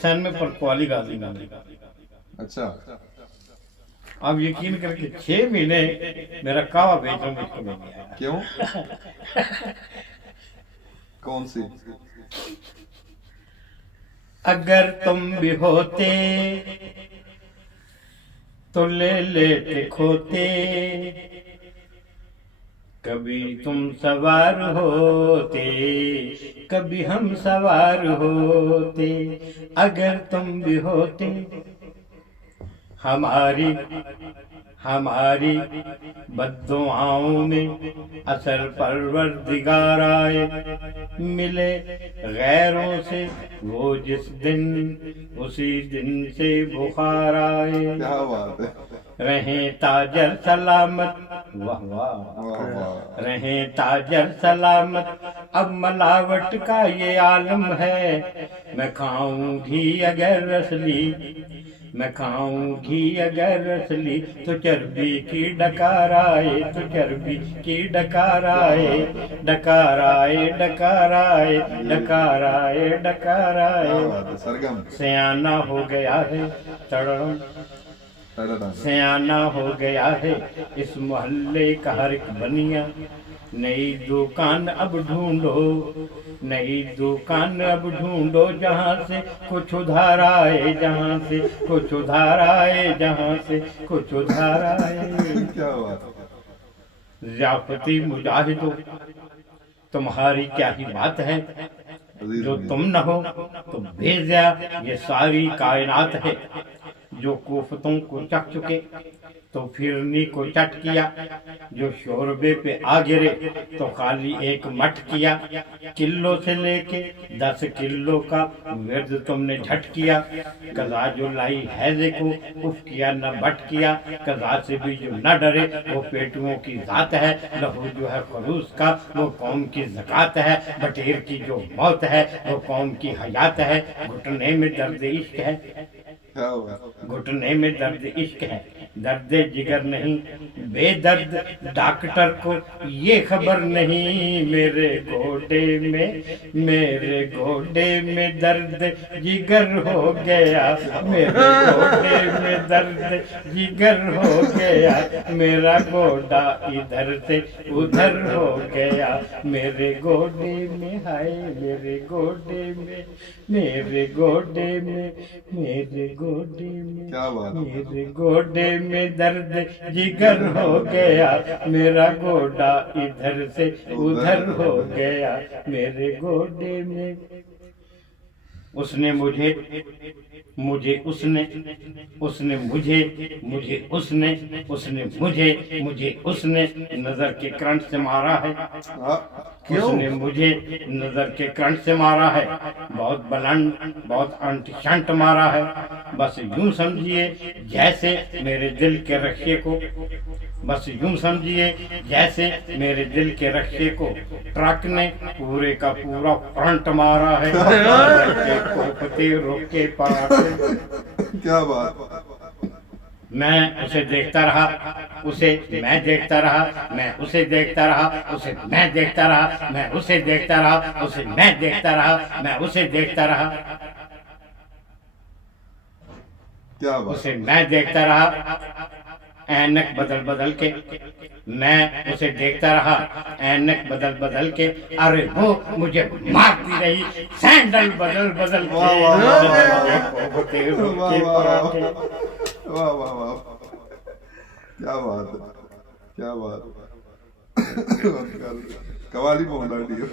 सन में पटवाली गाजी गाने। अच्छा, अब यकीन करके 6 महीने मेरा कावा भेज रहा मुझको नहीं आया। क्यों? कौन सी? अगर तुम भी होते तो ले लेते खोते, कभी तुम सवार होते कभी हम सवार होते। अगर तुम भी होते हमारी बद्दुआओं में असर परवरदिगार आए, मिले गैरों से वो जिस दिन उसी दिन से बुखार आए। क्या बात है, रहें ताजर सलामत, वाह वाह, वाह वाह। रहें ताजर सलामत, अब मलावट का ये आलम है। मैं खाऊं घी अगर रसली, मैं खाऊं घी अगर रसली, तो चर्बी की डकार आए, तो चर्बी की डकार आए, डकार आए, डकार आए, डकार आए, डकार क्या आए। बात है, सरगम। सयाना हो गया है तड़म, सयाना हो गया है इस मोहल्ले का हर एक बनिया। नई दुकान अब ढूंढो, नई दुकान अब ढूंढो, जहाँ से कुछ उधार आए, जहाँ से कुछ उधार आए, जहाँ से कुछ उधार आए। क्या बात। ज़ियाफती मुजाहिदो, तुम्हारी क्या ही बात है, जो तुम न हो तो भेजा ये सारी कायनात है। जो कोफ्तों को चख चुके तो फिरनी को चट किया, जो शोरबे पे आ गिरे तो खाली एक मट किया। किलो से लेके 10 किलो का विर्द तुमने झट किया। कज़ा जो लाई हैजे को उफ किया न बट किया, कज़ा से भी जो न डरे वो पेटुओं की जात है। लहू जो है खलूस का वो कौम की ज़कात है, बटेर की जो मौत है वो कौम की हयात है। घुटने में दर्द इश्क है, घुटने में दर्द इश्क है, दर्द जिगर नहीं बेदर्द डॉक्टर को ये खबर नहीं। मेरे गोडे में दर्द जिगर हो गया, मेरे गोडे में दर्द जिगर हो गया, मेरा गोडा इधर से उधर हो गया। मेरे गोडे में हाय, मेरे गोडे में, मेरे गोडे में, मेरे गोडे में, क्या बात। मेरे गोडे में दर्द जिगर हो गया, मेरा गोडा इधर से उधर हो गया। मेरे गोडे में उसने मुझे उसने मुझे उसने नजर के करंट से मारा है। उसने मुझे नजर के करंट से मारा है, बहुत बुलंद बहुत अंट मारा है। बस यूं समझिए जैसे मेरे दिल के रखे को, बस यूं समझिए जैसे मेरे दिल के रखे को ट्रक ने पूरे का पूरा फ्रंट मारा है। रोके पराठे। क्या बात। मैं उसे देखता रहा, उसे मैं देखता रहा, मैं उसे देखता रहा, उसे मैं देखता रहा, मैं उसे देखता रहा, उसे मैं देखता रहा, मैं उसे देखता रहा, क्या बात। उसे मैं देखता रहा ऐनक बदल बदल के, मैं उसे देखता रहा ऐनक बदल बदल के। अरे वो मुझे मारती रही सैंडल बदल बदल के। वाह वाह वाह वाह वाह, क्या बात है, क्या बात। कवाली पहुंचा दिया।